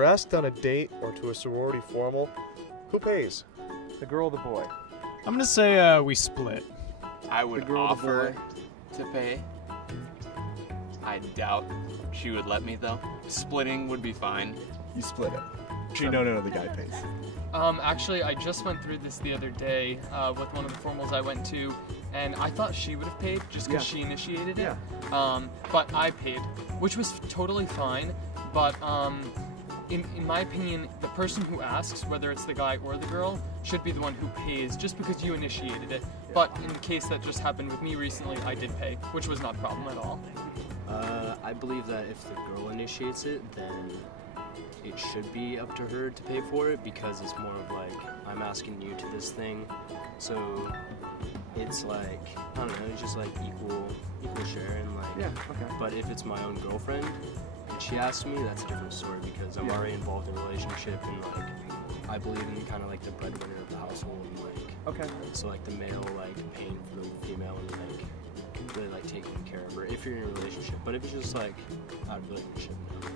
you're asked on a date or to a sorority formal, who pays? The girl or the boy? I'm gonna say we split. I would girl or the offer to pay. I doubt she would let me though. Splitting would be fine. You split it. No, the guy pays. Actually, I just went through this the other day with one of the formals I went to, and I thought she would have paid just because she initiated it. Yeah. But I paid, which was totally fine. But in my opinion, the person who asks, whether it's the guy or the girl, should be the one who pays just because you initiated it. Yeah. But in the case that just happened with me recently, I did pay, which was not a problem at all. I believe that if the girl initiates it, then it should be up to her to pay for it, because it's more of like, I'm asking you to this thing, so it's like, I don't know, it's just like equal share, and like, yeah, okay. But if it's my own girlfriend and she asks me, that's a different story, because I'm already involved in a relationship, and like, I believe in kind of like the breadwinner of the household, and like, okay. So like the male like paying for the female and like really like taking care of her if you're in a relationship, but if it's just like out of relationship, no.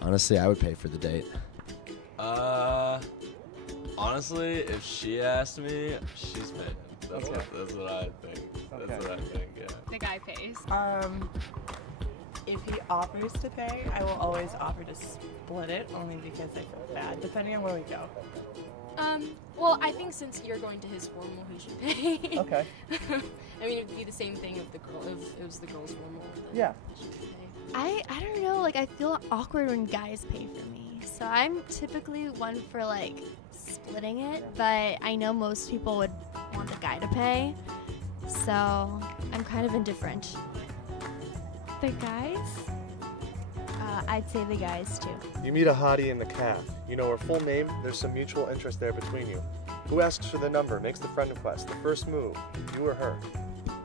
Honestly, I would pay for the date. Honestly, if she asked me, she's paying. That's what I think. That's what I think, yeah. The guy pays. If he offers to pay, I will always offer to split it, only because I feel bad, depending on where we go. Well, I think since you're going to his formal, he should pay. Okay. I mean, it'd be the same thing if it was the girl's formal. Yeah. He should pay. I don't know, like I feel awkward when guys pay for me. So I'm typically one for like splitting it, but I know most people would want the guy to pay. So I'm kind of indifferent. The guys? I'd say the guys too. You meet a hottie in the caf. You know her full name, there's some mutual interest there between you. Who asks for the number, makes the friend request, the first move, you or her?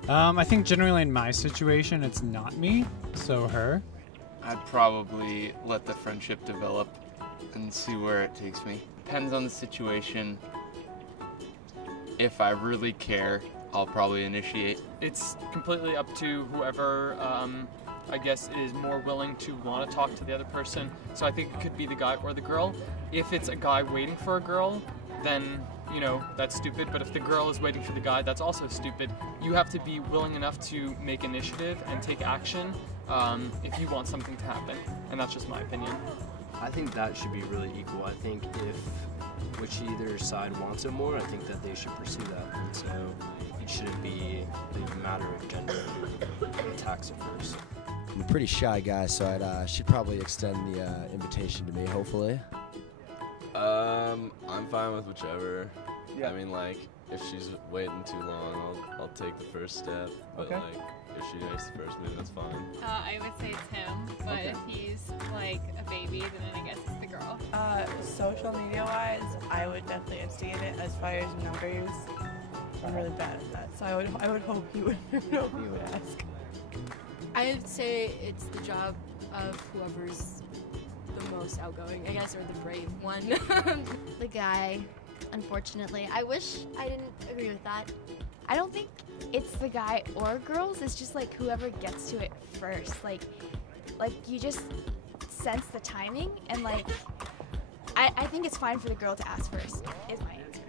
I think generally in my situation, it's not me, so her. I'd probably let the friendship develop and see where it takes me. Depends on the situation. If I really care, I'll probably initiate. It's completely up to whoever, I guess, is more willing to want to talk to the other person. So I think it could be the guy or the girl. If it's a guy waiting for a girl, then, you know, that's stupid. But if the girl is waiting for the guy, that's also stupid. You have to be willing enough to make initiative and take action if you want something to happen. And that's just my opinion. I think that should be really equal. I think if whichever side wants it more, I think that they should pursue that. And so it shouldn't be a matter of gender attacks at first. I'm a pretty shy guy, so she'd probably extend the invitation to me, hopefully. I'm fine with whichever. Yeah. I mean, like, if she's waiting too long, I'll take the first step. But like, if she makes the first move, that's fine. I would say it's him, but if he's like a baby, then I guess it's the girl. Social media wise, I would definitely instigate it. As far as numbers, I'm really bad at that. So I would hope you would ask. I would say it's the job of whoever's the most outgoing, I guess, or the brave one. The guy, unfortunately. I wish I didn't agree with that. I don't think it's the guy or girls, it's just like whoever gets to it first. Like you just sense the timing, and like, I think it's fine for the girl to ask first, is my answer.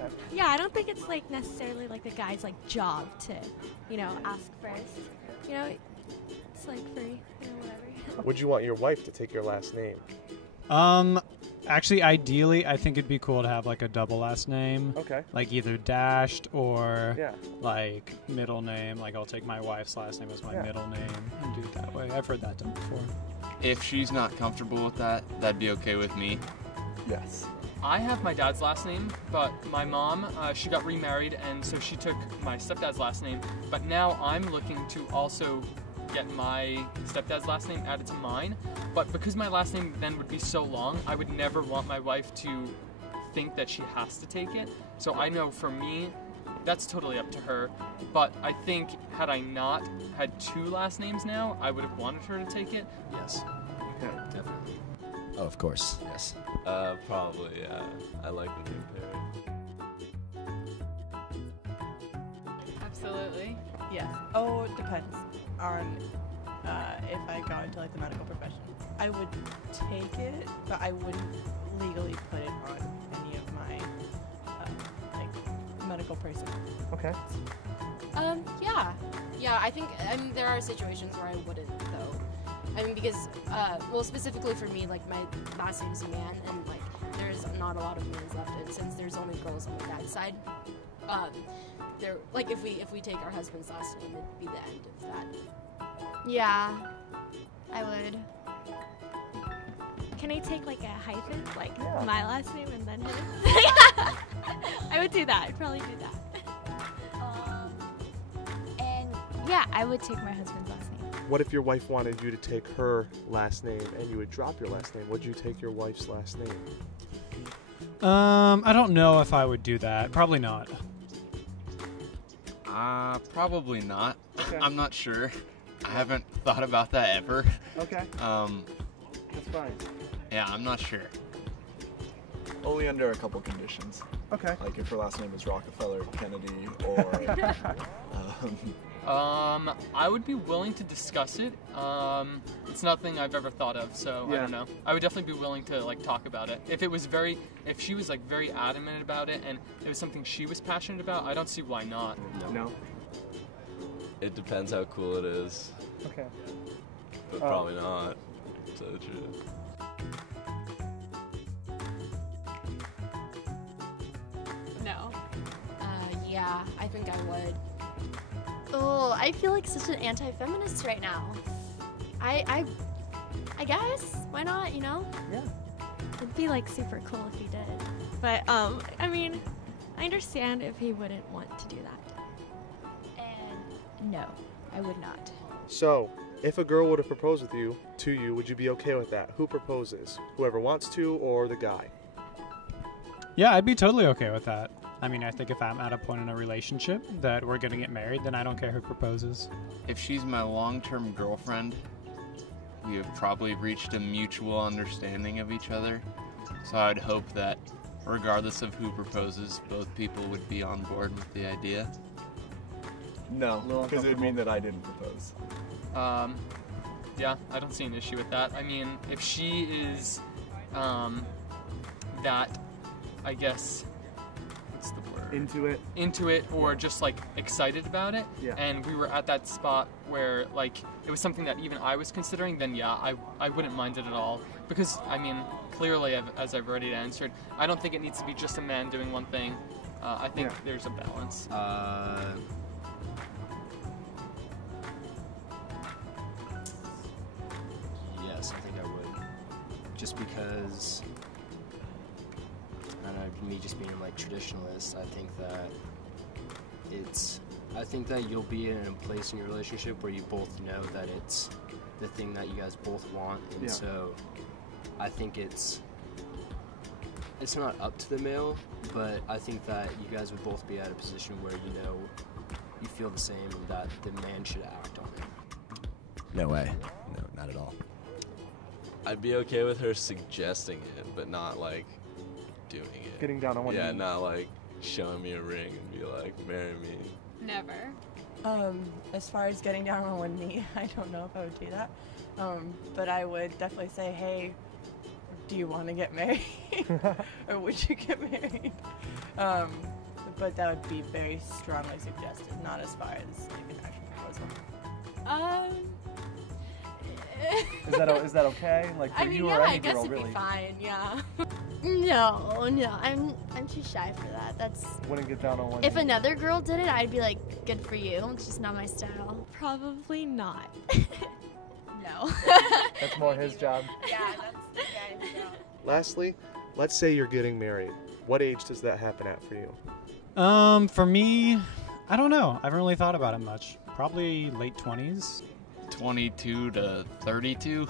Okay. Yeah, I don't think it's like necessarily like the guy's like job to, you know, ask first. You know, it's like free, you know, whatever. Would you want your wife to take your last name? Actually, ideally, I think it'd be cool to have like a double last name. Okay. Like either dashed or like middle name. Like I'll take my wife's last name as my middle name and do it that way. I've heard that done before. If she's not comfortable with that, that'd be okay with me. Yes. I have my dad's last name, but my mom, she got remarried, and so she took my stepdad's last name. But now I'm looking to also get my stepdad's last name added to mine. But because my last name then would be so long, I would never want my wife to think that she has to take it. So I know for me, that's totally up to her. But I think had I not had two last names now, I would have wanted her to take it. Yes. Okay. Definitely. Oh, of course, yes. Probably, yeah. I like the name Perry. Absolutely. Yes. Oh, it depends on if I got into like the medical profession. I would take it, but I wouldn't legally put it on any of my like medical person. Okay. Yeah, I think there are situations where I wouldn't though. I mean, because well, specifically for me, like my last name's Man, and like there's not a lot of mans left, and since there's only girls on my dad's side, there like if we take our husband's last name, it'd be the end of that. Yeah, I would. Can I take like a hyphen, like my last name and then his? I would do that. I'd probably do that. And yeah, I would take my husband's last name. What if your wife wanted you to take her last name and you would drop your last name? Would you take your wife's last name? I don't know if I would do that. Probably not. Probably not. Okay. I'm not sure. I haven't thought about that ever. Okay. That's fine. Yeah, I'm not sure. Only under a couple conditions. Okay. Like if her last name is Rockefeller, Kennedy, or I would be willing to discuss it. It's nothing I've ever thought of, so I don't know. I would definitely be willing to like talk about it. If she was like very adamant about it and it was something she was passionate about, I don't see why not. No. It depends how cool it is. Okay. But probably not. So true. No. Yeah, I think I would. Oh, I feel like such an anti-feminist right now. I guess, why not, you know? Yeah. It'd be like super cool if he did. But I mean, I understand if he wouldn't want to do that. And no, I would not. So, if a girl were to propose to you, would you be okay with that? Who proposes? Whoever wants to, or the guy? Yeah, I'd be totally okay with that. I mean, I think if I'm at a point in a relationship that we're gonna get married, then I don't care who proposes. If she's my long-term girlfriend, we have probably reached a mutual understanding of each other. So I'd hope that regardless of who proposes, both people would be on board with the idea. no, because it would mean that I didn't propose. Yeah, I don't see an issue with that. I mean, if she is that, I guess, what's the word? Into it, or just like excited about it, and we were at that spot where like it was something that even I was considering, then yeah, I wouldn't mind it at all. Because I mean, clearly, as I've already answered, I don't think it needs to be just a man doing one thing. I think there's a balance. Yes, I think I would. Just because, I don't know, me just being like traditionalist, I think that you'll be in a place in your relationship where you both know that it's the thing that you guys both want, and so I think it's not up to the male, but I think that you guys would both be at a position where you know you feel the same and that the man should act on it. No way. No, not at all. I'd be okay with her suggesting it, but not like doing it. Getting down on one knee. Yeah, not like showing me a ring and be like, marry me. Never. As far as getting down on one knee, I don't know if I would do that. But I would definitely say, hey, do you want to get married? Or would you get married? But that would be very strongly suggested, not as far as like an actual proposal. Is that okay? Like for you or any girl, really? It'd be fine. Yeah. No, I'm too shy for that. That's. Wouldn't get down on one If knee. another girl did it, I'd be like, good for you. It's just not my style. Probably not. No. That's more his job. Yeah, that's the guy's job. Lastly, let's say you're getting married. What age does that happen at for you? For me, I don't know. I haven't really thought about it much. Probably late 20s. 22 to 32.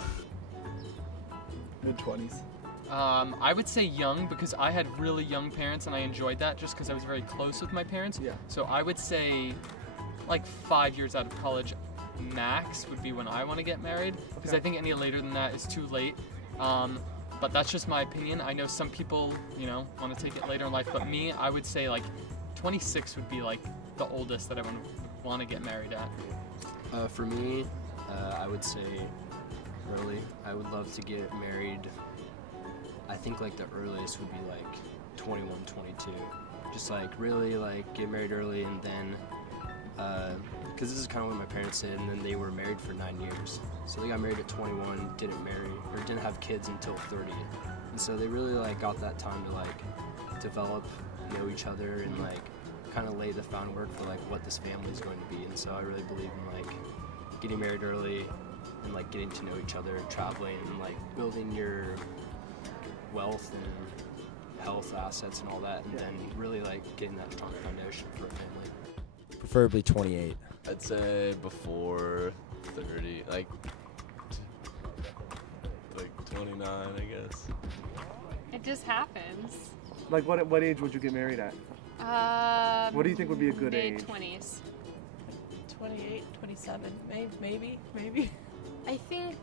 Mid-20s. I would say young because I had really young parents and I enjoyed that just because I was very close with my parents. Yeah. So I would say like 5 years out of college max would be when I want to get married because I think any later than that is too late. But that's just my opinion. I know some people, you know, want to take it later in life, but me, I would say like 26 would be like the oldest that I want to get married at. For me, I would say early. I would love to get married. I think like the earliest would be like 21, 22. Just like really like get married early, and then because this is kind of what my parents did, and then they were married for 9 years. So they got married at 21, didn't have kids until 30, and so they really like got that time to like develop, know each other, and like kind of lay the groundwork for like what this family is going to be. And so I really believe in like getting married early and like getting to know each other, traveling, and like building your wealth and health assets and all that, and then really like getting that strong foundation for a family. Preferably 28. I'd say before 30, like 29, I guess. It just happens. Like what age would you get married at? What do you think would be a good age? Mid-20s. 28, 27, maybe. I think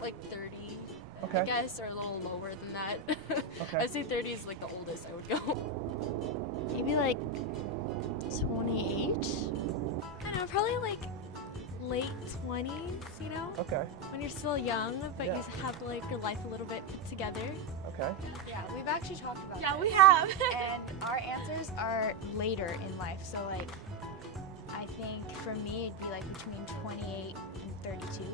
like 30. Okay. I guess, or a little lower than that. Okay. I'd say 30 is like the oldest I would go. Maybe like 28. I don't know, probably like late 20s, you know? Okay. When you're still young, but Yeah. you have like your life a little bit put together. Okay. Yeah, we've actually talked about Yeah, this. we have. And our answers are later in life. So like, I think for me it'd be like between 28 and 32.